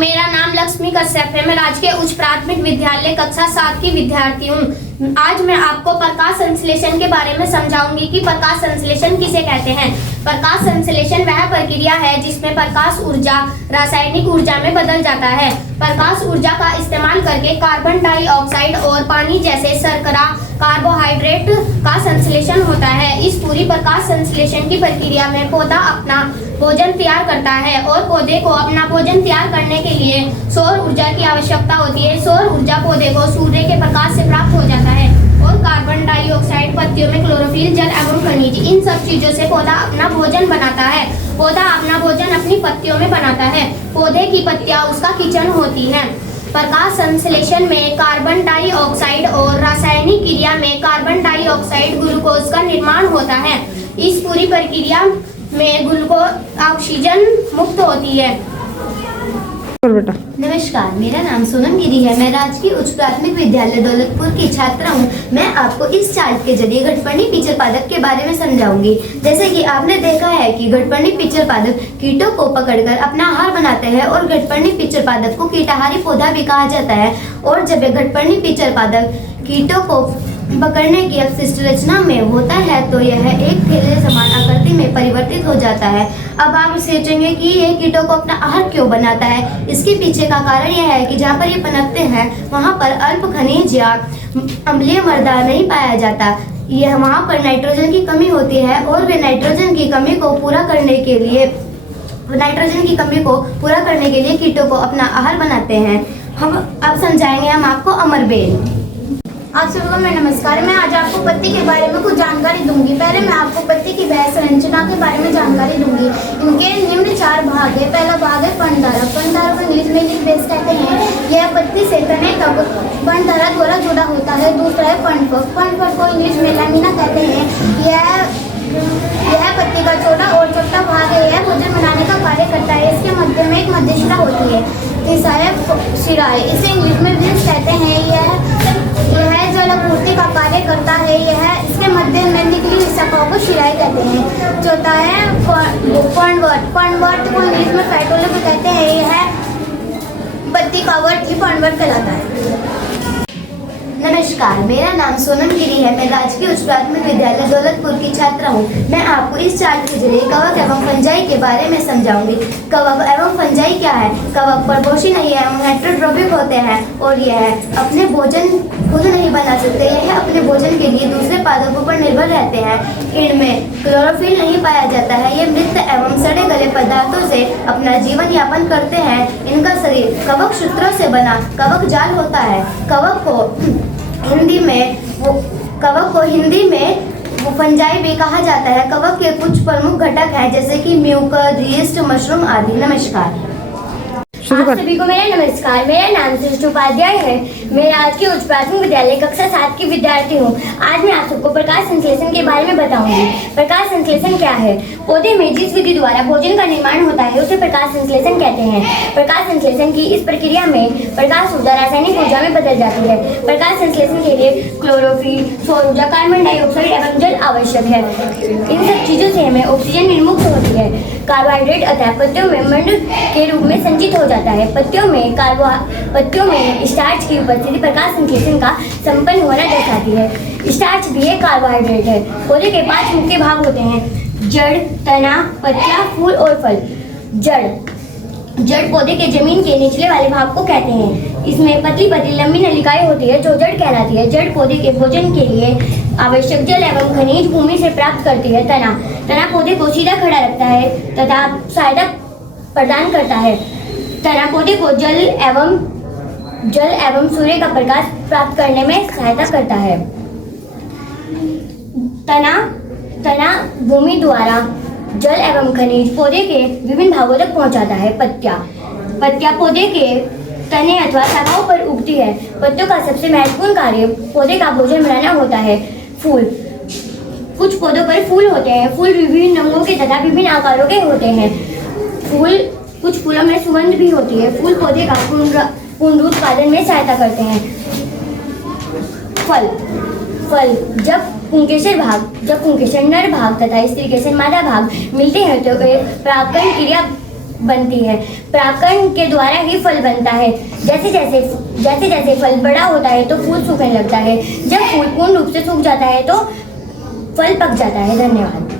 मेरा नाम लक्ष्मी कश्यप है। मैं राजकीय उच्च प्राथमिक विद्यालय कक्षा 7 की विद्यार्थी हूँ। आज मैं आपको प्रकाश संश्लेषण के बारे में समझाऊंगी कि प्रकाश संश्लेषण किसे कहते हैं। प्रकाश संश्लेषण वह प्रक्रिया है जिसमें प्रकाश ऊर्जा रासायनिक ऊर्जा में बदल जाता है। प्रकाश ऊर्जा का इस्तेमाल करके कार्बन डाइऑक्साइड और पानी जैसे शर्करा कार्बोहाइड्रेट का संश्लेषण होता है। इस पूरी प्रकाश संश्लेषण की प्रक्रिया में पौधा अपना भोजन तैयार करता है और पौधे को अपना भोजन तैयार करने के लिए सौर ऊर्जा की आवश्यकता होती है। सौर ऊर्जा पौधे को सूर्य के प्रकाश से प्राप्त हो जाता है और कार्बन डाइऑक्साइड पत्तियों में क्लोरोफिल जल एवं खनिज इन सब चीजों से पौधा अपना भोजन बनाता है। पौधा अपना भोजन अपनी पत्तियों में बनाता है। पौधे की पत्तियां उसका किचन होती हैं। प्रकाश संश्लेषण में कार्बन डाइऑक्साइड और रासायनिक क्रिया में कार्बन डाइऑक्साइड ग्लूकोज का निर्माण होता है। इस पूरी प्रक्रिया में ग्लूकोज ऑक्सीजन मुक्त होती है। बेटा नमस्कार, मेरा नाम सोनम गिरी है। मैं राजकीय उच्च प्राथमिक विद्यालय दौलतपुर की छात्रा हूँ। मैं आपको इस चार्ट के जरिए घटपर्णी पिचर पादप के बारे में समझाऊंगी। जैसे कि आपने देखा है कि घटपर्णी पिचर पादप कीटों को पकड़कर अपना आहार बनाते हैं और घटपर्णी पिचर पादप को कीटाहारी पौधा भी कहा जाता है। और जब घटपर्णी पिचर पादप कीटों को पकड़ने की अपशिष्ट रचना में होता है तो यह एक थैले समान आकृति में परिवर्तित हो जाता है। अब आप सोचेंगे कि यह कीटों को अपना आहार क्यों बनाता है। इसके पीछे का कारण यह है कि जहाँ पर ये पनपते हैं वहाँ पर अल्प खनिज या अम्लीय मृदा नहीं पाया जाता। यह वहाँ पर नाइट्रोजन की कमी होती है और वे नाइट्रोजन की कमी को पूरा करने के लिए कीटों को अपना आहार बनाते हैं। हम अब समझाएंगे हम आपको अमरबेल। आप सभी को मैं नमस्कार। मैं आज आपको पत्ती के बारे में कुछ जानकारी दूंगी। पहले मैं आपको पत्ती की वह संरचना के बारे में जानकारी दूंगी। इनके निम्न 4 भाग है। पहला भाग है पर्णधारा। पर्णधारा को इंग्लिश में लीफ बेस कहते हैं। यह पत्ती से तने तक पर्णधारा द्वारा जुड़ा होता है। दूसरा है पर्णपक। पर्णपक को इंग्लिश में लैमिना कहते हैं। यह पत्ती का छोटा और चपटा भाग है। यह भोजन बनाने का कार्य करता है। इसके मध्य में एक मध्यशिरा होती है। तीसरा है शिरा है। इसे इंग्लिश में विंस कहते हैं। यह जल आपूर्ति का कार्य करता है। इसके मध्य में निकली शाखाओं को शिराएं कहते हैं। चौथा है पर्णवर्त। पर्णवर्त को इंग्लिश में फाइटोलोग कहते हैं। यह पत्ती का वर्त ही पर्णवर्त कहलाता है। नमस्कार, मेरा नाम सोनम गिरी है। मैं राजकीय उच्च प्राथमिक विद्यालय दौलतपुर की छात्रा हूँ। मैं आपको इस चार्ट के जरिए कवक एवं फंजाई के बारे में समझाऊंगी। कवक एवं फंजाई क्या है। कवक परपोषी नहीं है, हेटेरोट्रोफिक होते हैं और यह अपने भोजन खुद नहीं बना सकते। यह अपने भोजन के लिए दूसरे पादपों पर निर्भर रहते हैं। इनमें क्लोरोफिल नहीं पाया जाता है। ये मृत एवं सड़े गले पदार्थों से अपना जीवन यापन करते हैं। इनका शरीर कवक सूत्रों से बना कवक जाल होता है। कवक को हिंदी में फंजाई भी कहा जाता है। कवक के कुछ प्रमुख घटक हैं जैसे कि म्यूकर, यीस्ट, मशरूम आदि। नमस्कार। आप सभी को मेरा नमस्कार। मेरा नाम सृष्टि उपाध्याय है। मैं राजकीय उच्च प्राथमिक विद्यालय कक्षा 7 की विद्यार्थी हूँ। आज मैं आप सबको प्रकाश संश्लेषण के बारे में बताऊंगी। प्रकाश संश्लेषण क्या है। पौधे में जिस विधि द्वारा भोजन का निर्माण होता है उसे प्रकाश संश्लेषण कहते हैं। प्रकाश संश्लेषण की इस प्रक्रिया में प्रकाश ऊर्जा रासायनिक ऊर्जा में बदल जाती है। प्रकाश संश्लेषण के लिए क्लोरोफिल, सौर ऊर्जा, कार्बन डाइऑक्साइड एवं जल आवश्यक है। इन सब चीजों से हमें ऑक्सीजन निर्मुक्त होती है। कार्बोहाइड्रेट अतः पत्तियों में मंड के रूप में संचित हो जाता है। पत्तियों में स्टार्च की उपस्थिति प्रकाश संश्लेषण का संपन्न होना दर्शाती है। स्टार्च भी एक कार्बोहाइड्रेट है। पौधे के 5 मुख्य भाग होते हैं। जड़, तना, पत्तियां, फूल और फल। जड़ पौधे के जमीन के निचले वाले भाग को कहते हैं। इसमें पतली पतली लंबी नलिकाएं होती है जो जड़ कहलाती है। जड़ पौधे के भोजन के लिए आवश्यक जल एवं खनिज भूमि से प्राप्त करती है। तना पौधे को सीधा खड़ा रखता है तथा सहायता प्रदान करता है। तना पौधे को जल एवं सूर्य का प्रकाश प्राप्त करने में सहायता करता है। तना भूमि द्वारा जल एवं खनिज पौधे के विभिन्न भागों तक पहुंचाता है। पत्तियां पौधे के तने अथवा शाखाओं पर उगती है। पत्तियों का सबसे महत्वपूर्ण कार्य पौधे का भोजन बनाना होता है। फूल, कुछ पौधों पर फूल होते हैं। फूल विभिन्न रंगों के तथा विभिन्न आकारों के होते हैं। कुछ फूलों में सुगंध भी होती है। फूल पौधे का पुनरुत्पादन में सहायता करते हैं। फल जब पुंकेसर नर भाग तथा स्त्रीकेसर मादा भाग मिलते हैं तो परागकण क्रिया बनती है। परागकण के द्वारा ही फल बनता है। जैसे जैसे फल बड़ा होता है तो फूल सूखने लगता है। जब फूल पूर्ण रूप से सूख जाता है तो फल पक जाता है। धन्यवाद।